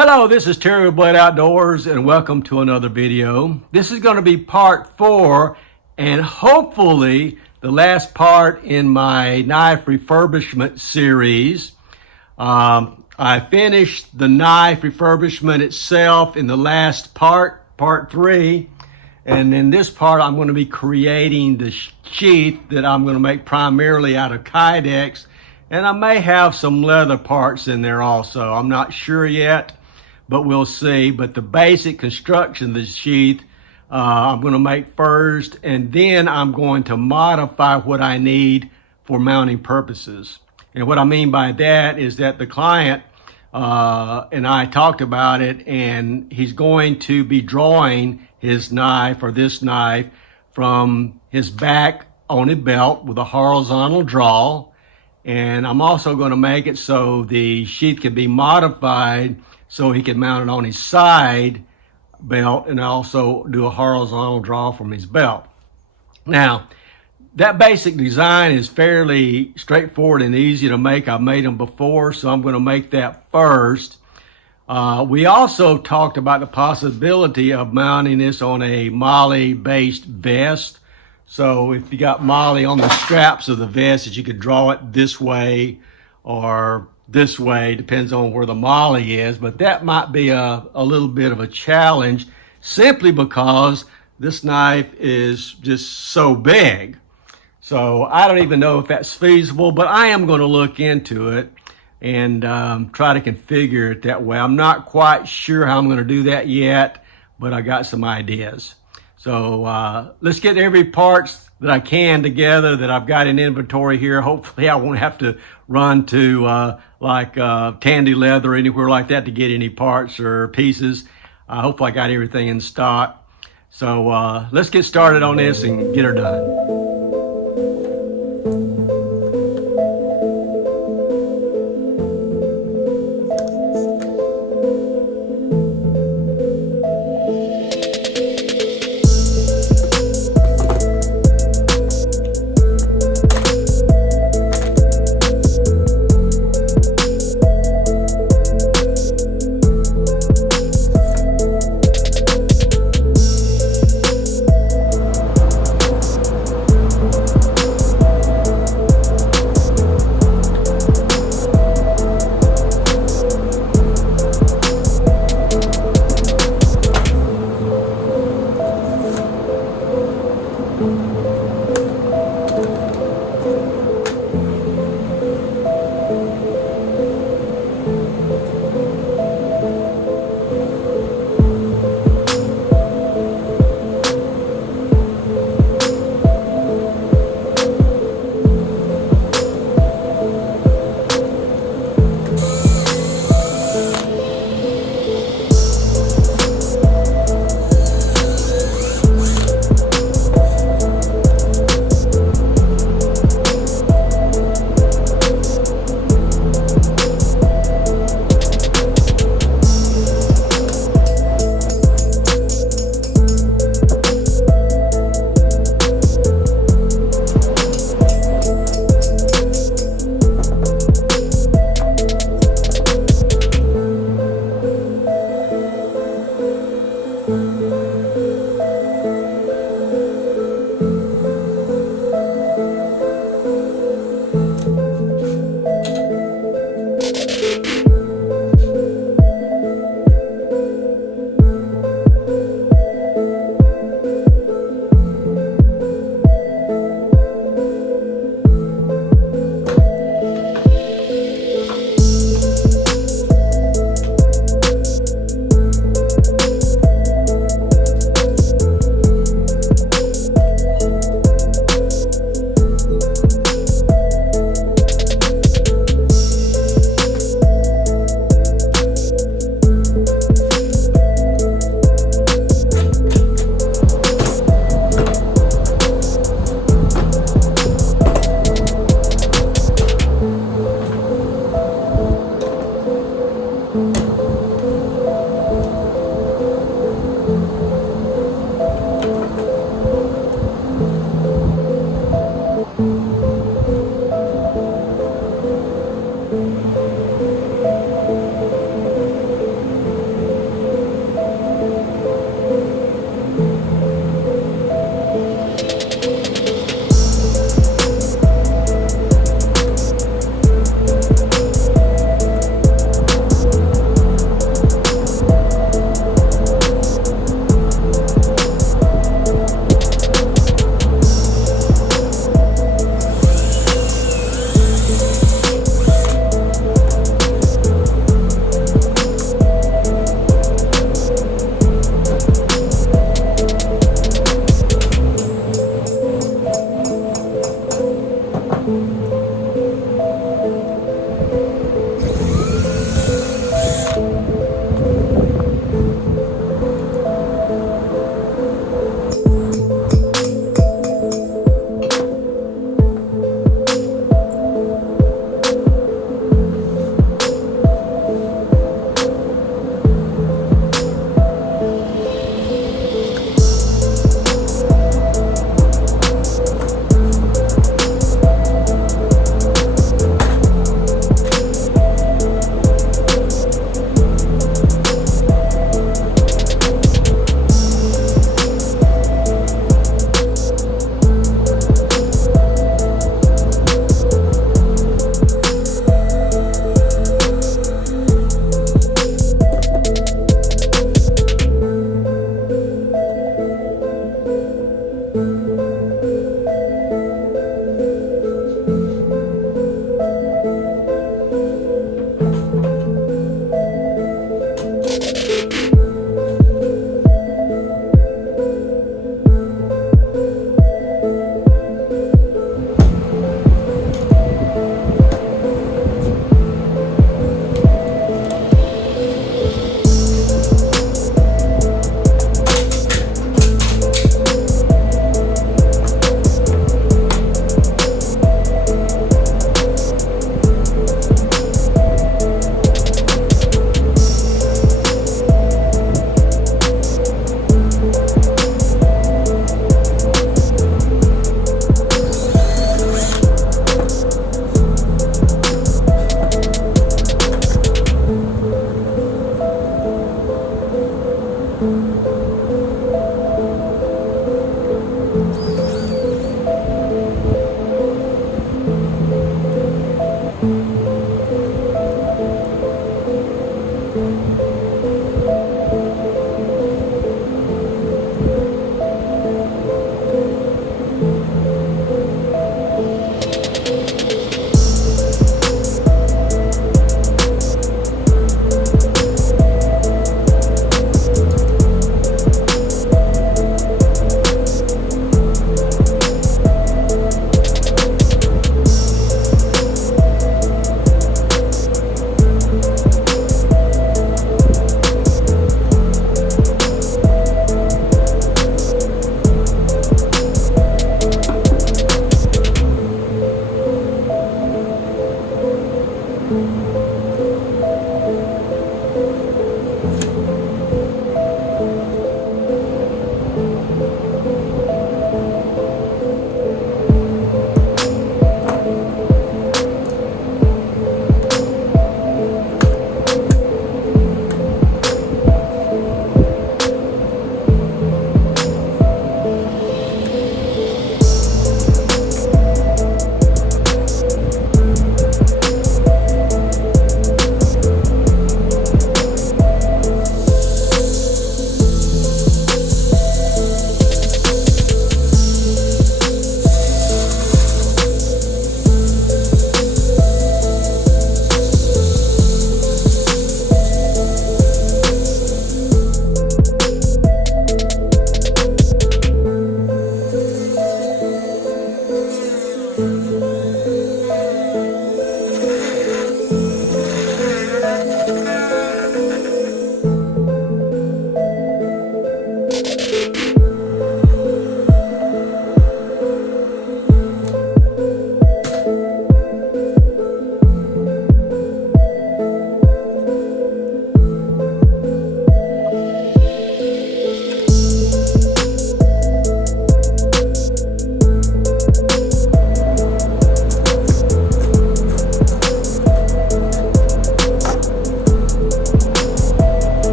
Hello, this is Terry with Blade Outdoors and welcome to another video. This is going to be part 4 and hopefully the last part in my knife refurbishment series. I finished the knife refurbishment itself in the last part 3. And in this part, I'm going to be creating the sheath that I'm going to make primarily out of Kydex. And I may have some leather parts in there also. I'm not sure yet, but we'll see. But the basic construction of the sheath, I'm going to make first. And then I'm going to modify what I need for mounting purposes. And what I mean by that is that the client and I talked about it, and he's going to be drawing his knife or this knife from his back on a belt with a horizontal draw. And I'm also going to make it so the sheath can be modified so he can mount it on his side belt and also do a horizontal draw from his belt. Now, that basic design is fairly straightforward and easy to make. I've made them before, so I'm going to make that first. We also talked about the possibility of mounting this on a MOLLE-based vest. So if you got MOLLE on the straps of the vest, that you could draw it this way or this way, depends on where the MOLLE is. But that might be a little bit of a challenge simply because this knife is just so big. So I don't even know if that's feasible, but I am going to look into it and try to configure it that way. I'm not quite sure how I'm going to do that yet, but I got some ideas. So let's get every parts that I can together that I've got in inventory here. Hopefully I won't have to run to Tandy Leather or anywhere like that to get any parts or pieces. Hopefully I got everything in stock. So let's get started on this and get her done.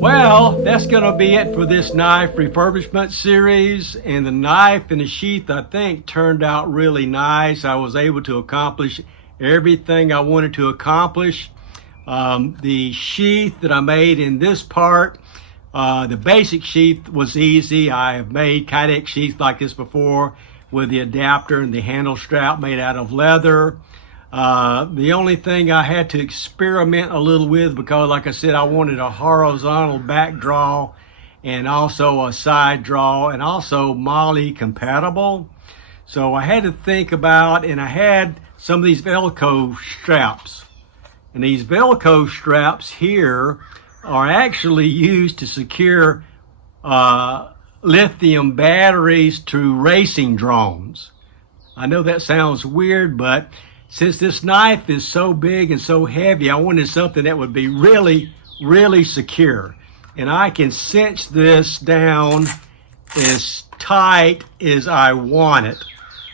Well, that's going to be it for this knife refurbishment series. And the knife and the sheath, I think, turned out really nice. I was able to accomplish everything I wanted to accomplish. The sheath that I made in this part, the basic sheath was easy. I have made Kydex sheaths like this before with the adapter and the handle strap made out of leather. The only thing I had to experiment a little with, because like I said, I wanted a horizontal back draw and also a side draw and also MOLLE compatible. So I had to think about, and I had some of these Velcro straps. And these Velcro straps here are actually used to secure lithium batteries to racing drones. I know that sounds weird, but since this knife is so big and so heavy, I wanted something that would be really, really secure. And I can cinch this down as tight as I want it,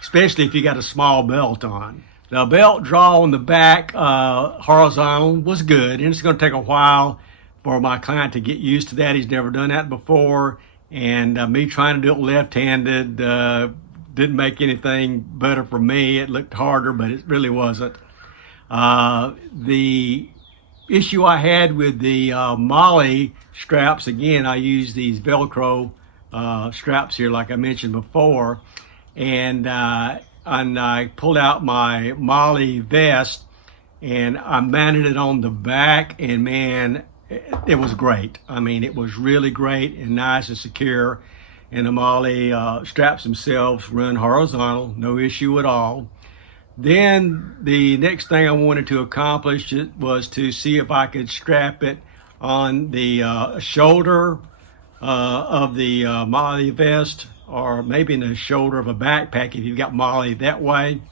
especially if you got a small belt on. The belt draw on the back horizontal was good, and it's going to take a while for my client to get used to that. He's never done that before, and me trying to do it left-handed didn't make anything better for me. It looked harder, but it really wasn't. The issue I had with the MOLLE straps, again, I used these Velcro straps here like I mentioned before, and I pulled out my MOLLE vest and I mounted it on the back, and man, it was great. I mean, it was really great and nice and secure. And the MOLLE straps themselves run horizontal, no issue at all. Then the next thing I wanted to accomplish was to see if I could strap it on the shoulder of the MOLLE vest, or maybe in the shoulder of a backpack if you've got MOLLE that way.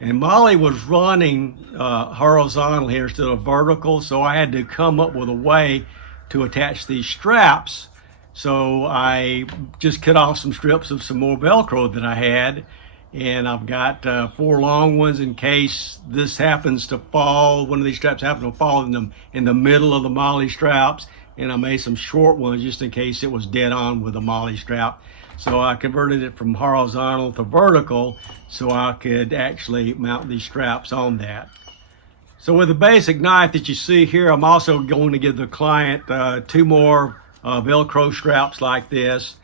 And MOLLE was running horizontal here instead of vertical, so I had to come up with a way to attach these straps. So I just cut off some strips of some more Velcro that I had, and I've got 4 long ones in case this happens to fall, one of these straps happens to fall in the middle of the MOLLE straps, and I made some short ones just in case it was dead on with a MOLLE strap. So I converted it from horizontal to vertical so I could actually mount these straps on that. So with the basic knife that you see here, I'm also going to give the client 2 more Velcro straps like this,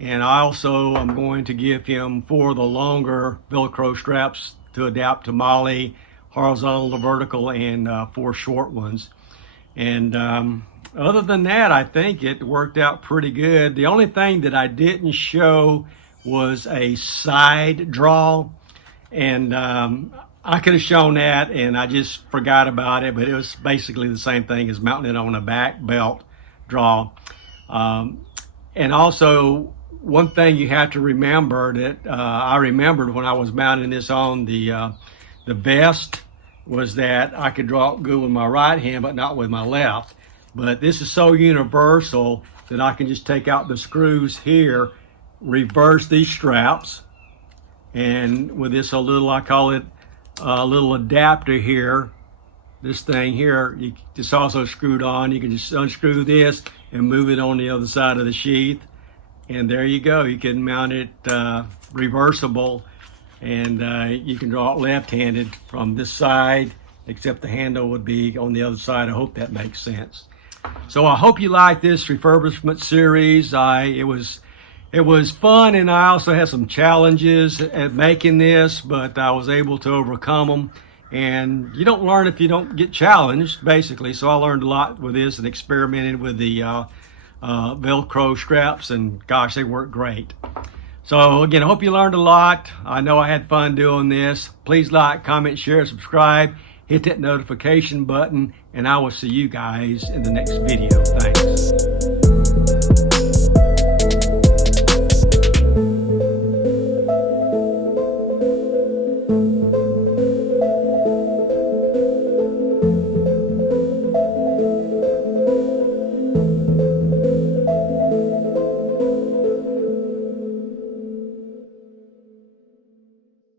and I also am going to give him 4 of the longer Velcro straps to adapt to MOLLE, horizontal to vertical, and 4 short ones. And other than that, I think it worked out pretty good. The only thing that I didn't show was a side draw, and I could have shown that and I just forgot about it, but it was basically the same thing as mounting it on a back belt draw. And also, one thing you have to remember that I remembered when I was mounting this on the vest was that I could draw it good with my right hand, but not with my left. But this is so universal that I can just take out the screws here, reverse these straps, and with this I call it a little adapter here, this thing here, it's also screwed on. You can just unscrew this and move it on the other side of the sheath, and there you go. You can mount it reversible, and you can draw it left-handed from this side, except the handle would be on the other side. I hope that makes sense. So I hope you like this refurbishment series. It was fun, and I also had some challenges at making this, but I was able to overcome them. And you don't learn if you don't get challenged, basically. So I learned a lot with this and experimented with the Velcro straps, and gosh, they work great. So again, I hope you learned a lot. I know I had fun doing this. Please like, comment, share, subscribe, hit that notification button, and I will see you guys in the next video. Thanks.